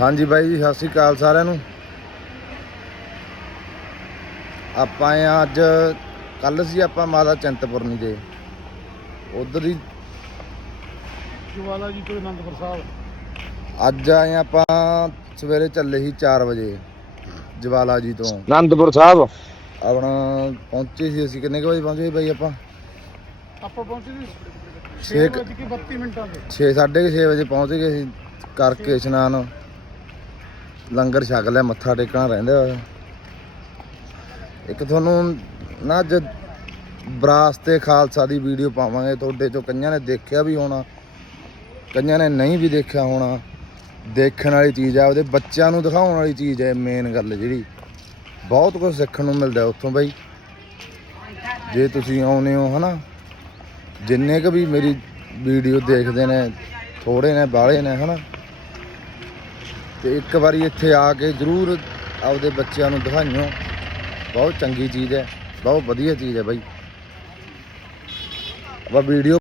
ਹਾਂਜੀ ਬਾਈ ਜੀ ਸਤਿ ਸ੍ਰੀ ਅਕਾਲ ਸਾਰਿਆਂ ਨੂੰ। ਆਪਾਂ ਆਏ ਹਾਂ ਅੱਜ ਕੱਲ ਸੀ ਆਪਾਂ ਮਾਤਾ ਚਿੰਤਪੁਰਨੀ ਦੇ। ਉਧਰ ਹੀ ਜਵਾਲਾ ਜੀ ਤੋਂ ਅਨੰਦਪੁਰ ਸਾਹਿਬ। ਅੱਜ ਆਏ ਆਪਾਂ ਸਵੇਰੇ ਚੱਲੇ ਸੀ 4 ਵਜੇ ਜਵਾਲਾ ਜੀ ਤੋਂ। ਆਨੰਦਪੁਰ ਸਾਹਿਬ? ਆਪਣਾ ਪਹੁੰਚੇ ਸੀ ਅਸੀਂ ਕਿੰਨੇ ਕੁ ਵਜੇ ਪਹੁੰਚੇ ਸੀ ਬਾਈ ਆਪਾਂ? ਆਪਾਂ ਪਹੁੰਚੇ ਜੀ ਛੇ 6 ਕੁ- ਵਜੇ ਕੇ 32 ਮਿੰਟਾਂ ਤੇ। 6 6:30 ਵਜੇ ਪਹੁੰਚ ਗਏ ਸੀ ਕਰਕੇ ਇਸ਼ਨਾਨ। ਲੰਗਰ ਛਕ ਲਿਆ, ਮੱਥਾ ਟੇਕਣਾ ਰਹਿੰਦਾ ਹੋਇਆ ਇੱਕ ਤੁਹਾਨੂੰ ਨਾ ਅੱਜ ਵਿਰਾਸਤੇ ਖਾਲਸਾ ਦੀ ਵੀਡੀਓ ਪਾਵਾਂਗੇ, ਤੁਹਾਡੇ ਚੋਂ ਕਈਆਂ ਨੇ ਦੇਖਿਆ ਵੀ ਹੋਣਾ, ਕਈਆਂ ਨੇ ਨਹੀਂ ਵੀ ਦੇਖਿਆ ਹੋਣਾ। ਦੇਖਣ ਵਾਲੀ ਚੀਜ਼ ਆ ਉਹਦੇ ਬੱਚਿਆਂ ਨੂੰ ਦਿਖਾਉਣ ਵਾਲੀ ਚੀਜ਼ ਹੈ ਮੇਨ ਗੱਲ ਜਿਹੜੀ। ਬਹੁਤ ਕੁਝ ਸਿੱਖਣ ਨੂੰ ਮਿਲਦਾ ਉੱਥੋਂ ਬਾਈ। ਜੇ ਤੁਸੀਂ ਆਉਨੇ ਹੋ, ਹਨਾ। ਜਿੰਨੇ ਕੁ ਵੀ ਮੇਰੀ ਵੀਡੀਓ ਦੇਖਦੇ ਨੇ ਥੋੜੇ ਨੇ, ਬਾਹਲੇ ਨੇ, ਹਨਾ। ਤੇ ਇੱਕ ਵਾਰੀ ਇੱਥੇ ਆ ਕੇ ਜ਼ਰੂਰ ਆਪਦੇ ਬੱਚਿਆਂ ਨੂੰ ਦਿਖਾਈਓ। ਬਹੁਤ ਚੰਗੀ ਚੀਜ਼ ਹੈ, ਬਹੁਤ ਵਧੀਆ ਚੀਜ਼ ਹੈ ਬਾਈ। ਆਪਾਂ ਵੀਡੀਓ